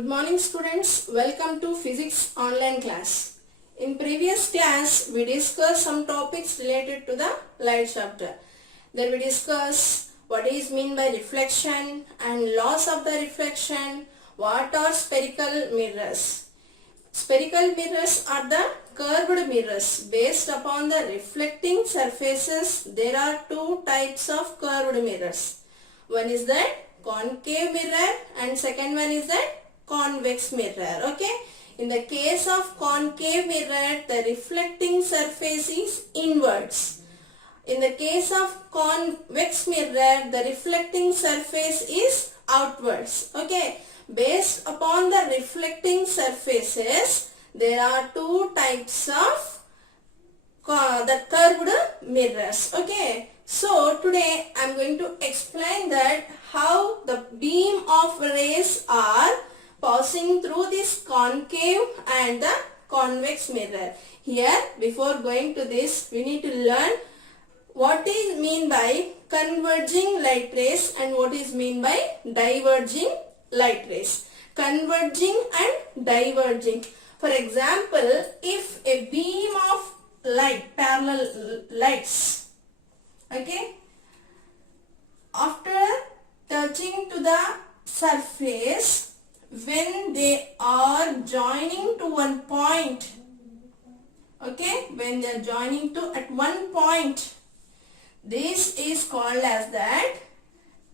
Good morning students, welcome to physics online class. In previous class we discussed some topics related to the light chapter. Then we discussed what is mean by reflection and laws of the reflection, what are spherical mirrors. Spherical mirrors are the curved mirrors. Based upon the reflecting surfaces, there are two types of curved mirrors. One is that concave mirror and second one is that convex mirror. Okay. In the case of concave mirror, the reflecting surface is inwards. In the case of convex mirror, the reflecting surface is outwards. Okay. Based upon the reflecting surfaces, there are two types of the curved mirrors. Okay. So today I am going to explain that how the beam of rays are passing through this concave and the convex mirror. Here, before going to this, we need to learn what is mean by converging light rays and what is mean by diverging light rays. Converging and diverging. For example, if a beam of light, parallel lights, okay, after touching to the surface, when they are joining to one point, okay, when they are joining to at one point, this is called as that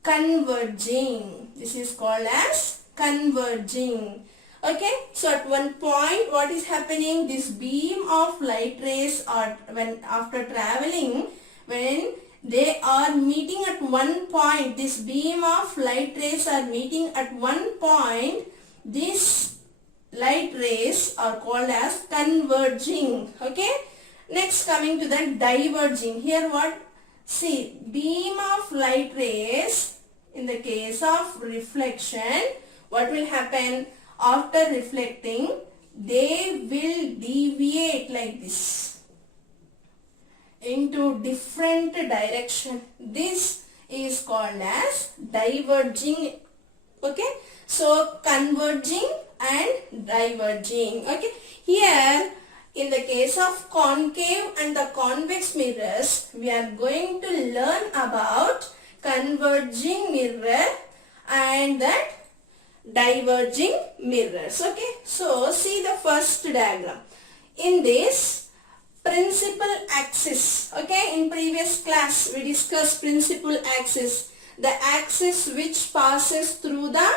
converging. This is called as converging. Okay, so at one point what is happening? This beam of light rays are when after traveling, when they are meeting at one point, this beam of light rays are meeting at one point, these light rays are called as converging. Okay. Next, coming to the diverging. Here what? See, beam of light rays, in the case of reflection, what will happen? After reflecting, they will deviate like this into different direction. This is called as diverging. Okay. So converging and diverging. Okay. Here in the case of concave and the convex mirrors, we are going to learn about converging mirror and that diverging mirrors. Okay. So see the first diagram. In this, principal axis, okay, in previous class we discussed principal axis, the axis which passes through the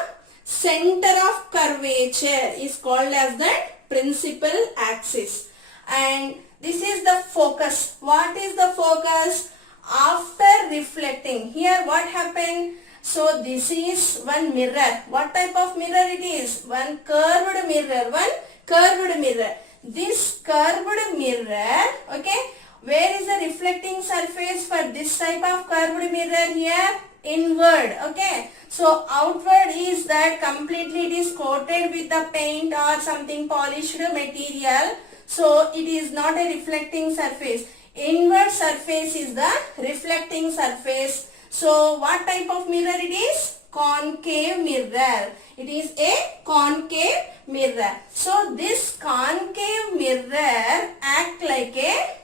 center of curvature is called as that principal axis, and this is the focus. What is the focus? After reflecting, here what happened? So this is one mirror. What type of mirror it is? One curved mirror. One curved mirror. This curved mirror, okay, where is the reflecting surface for this type of curved mirror? Here, inward. Okay, so outward is that completely it is coated with the paint or something polished material, so it is not a reflecting surface. Inward surface is the reflecting surface. So what type of mirror it is? Concave mirror. It is a concave mirror. So this concave mirror act like a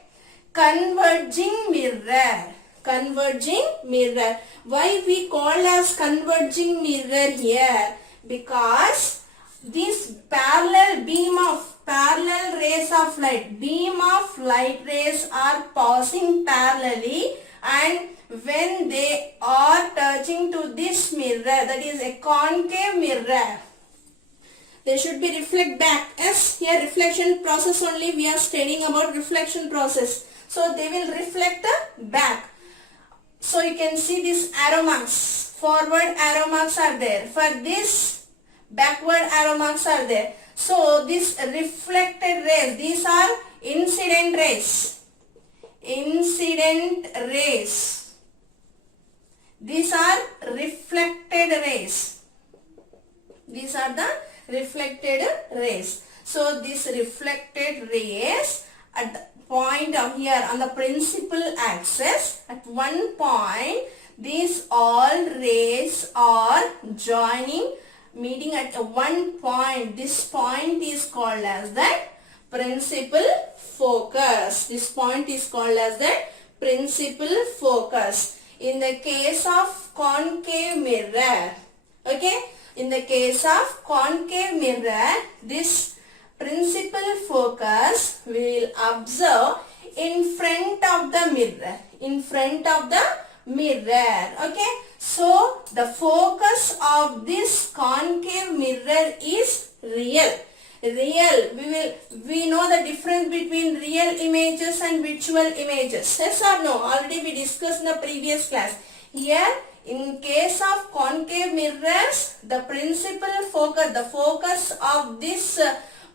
converging mirror. Converging mirror. Why we call as converging mirror here? Because this parallel rays of light, beam of light rays are passing parallelly, and when they are touching to this mirror, that is a concave mirror, they should be reflect back. Yes, here reflection process only we are studying about reflection process. So they will reflect back. So you can see this arrow marks, forward arrow marks are there. For this, backward arrow marks are there. So this reflected rays, these are incident rays. Incident rays. These are reflected rays. These are the reflected rays. So these reflected rays at the point of here on the principal axis, at one point, these all rays are joining meeting at one point. This point is called as that principal focus. This point is called as that principal focus. In the case of concave mirror, okay, in the case of concave mirror, this principal focus will observe in front of the mirror. In front of the mirror. Okay. So the focus of this concave mirror is real. We know the difference between real images and virtual images. Yes or no? Already we discussed in the previous class. Here, in case of concave mirrors, the principal focus, the focus of this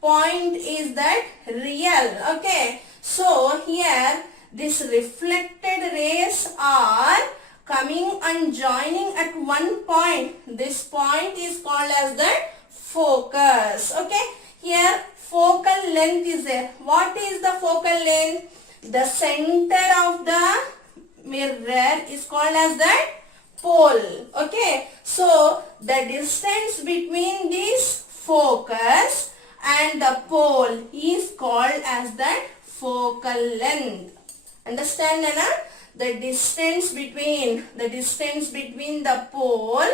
point is that real. Okay. So here, this reflected rays are coming and joining at one point. This point is called as the focus. Okay. Here focal length is there. What is the focal length? The center of the mirror is called as the pole. Okay. So the distance between this focus and the pole is called as the focal length. Understand, Nana? The distance between the pole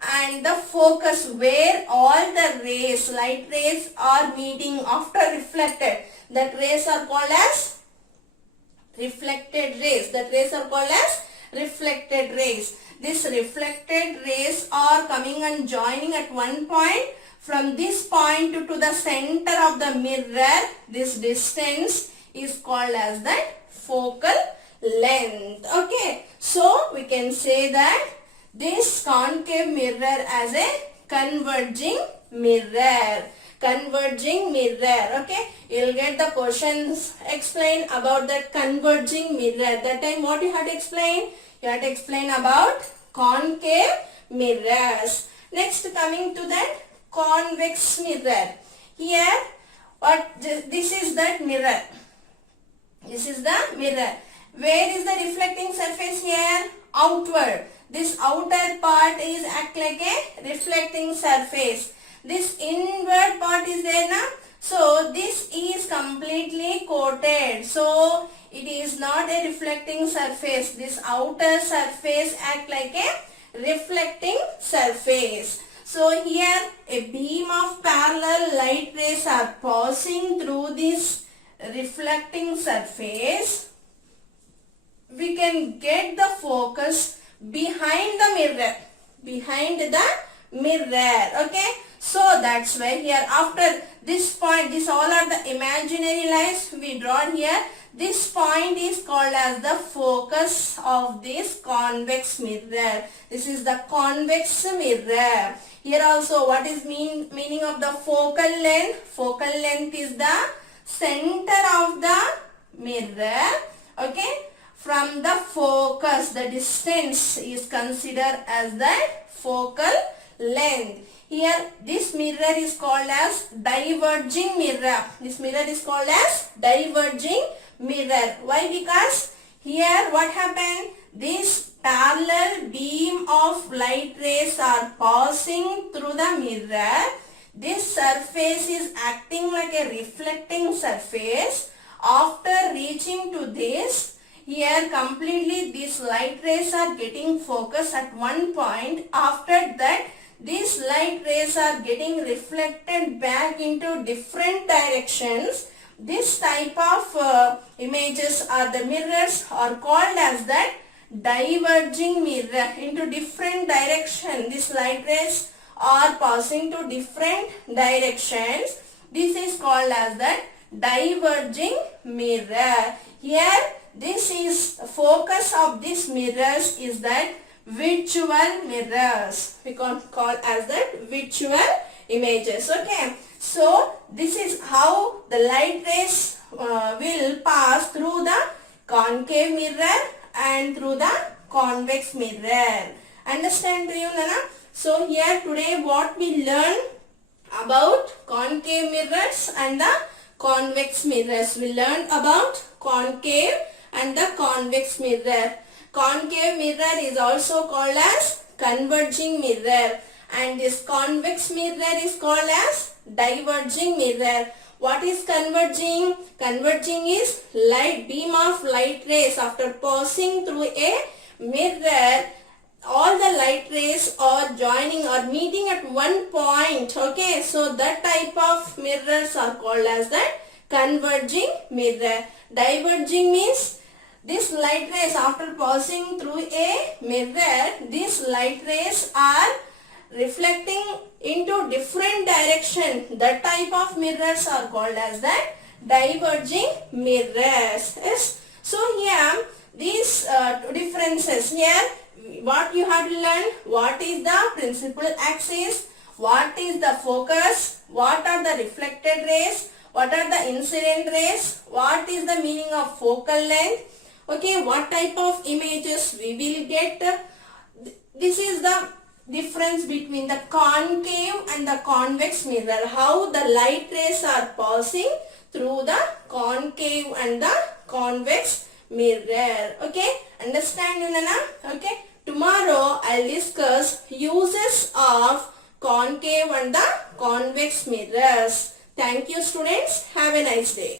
and the focus, where all the rays, light rays are meeting after reflected. That rays are called as reflected rays. That rays are called as reflected rays. These reflected rays are coming and joining at one point. From this point to the center of the mirror, this distance is called as that focal length. Okay. So we can say that this concave mirror as a converging mirror. Converging mirror. Okay. You'll get the questions explain about that converging mirror. That time what you have to explain? You have to explain about concave mirrors. Next, coming to that convex mirror. Here, this is that mirror. This is the mirror. Where is the reflecting surface here? Outward. This outer part is act like a reflecting surface. This inward part is there now. So this is completely coated. So it is not a reflecting surface. This outer surface act like a reflecting surface. So here a beam of parallel light rays are passing through this reflecting surface. We can get the focus behind the mirror. Behind the mirror. Okay. So that's why here after this point, this all are the imaginary lines we draw here. This point is called as the focus of this convex mirror. This is the convex mirror. Here also what is meaning of the focal length? Focal length is the center of the mirror. Okay. From the focus, the distance is considered as the focal length. Here, this mirror is called as diverging mirror. This mirror is called as diverging mirror. Why? Because here what happened? This parallel beam of light rays are passing through the mirror. This surface is acting like a reflecting surface. After reaching to this, here completely these light rays are getting focused at one point. After that, these light rays are getting reflected back into different directions. This type of images or the mirrors are called as that diverging mirror. Into different direction, these light rays are passing to different directions. This is called as that diverging mirror. Here, this is the focus of these mirrors is that virtual mirrors. We can call as that virtual images. Okay. So this is how the light rays will pass through the concave mirror and through the convex mirror. Understand, you, Nana? So here today what we learn about concave mirrors and the convex mirrors. We learned about concave and the convex mirror. Concave mirror is also called as converging mirror, and this convex mirror is called as diverging mirror. What is converging? Converging is beam of light rays after passing through a mirror. All the light rays are joining or meeting at one point. Okay, so that type of mirrors are called as the converging mirror. Diverging means these light rays after passing through a mirror, these light rays are reflecting into different direction. That type of mirrors are called as the diverging mirrors. Yes. So here these differences here, what you have to learn, what is the principal axis, what is the focus, what are the reflected rays, what are the incident rays, what is the meaning of focal length, okay, what type of images we will get. This is the difference between the concave and the convex mirror, how the light rays are passing through the concave and the convex mirror. Okay, understand, Nana? Okay, tomorrow I'll discuss uses of concave and the convex mirrors. Thank you, students. Have a nice day.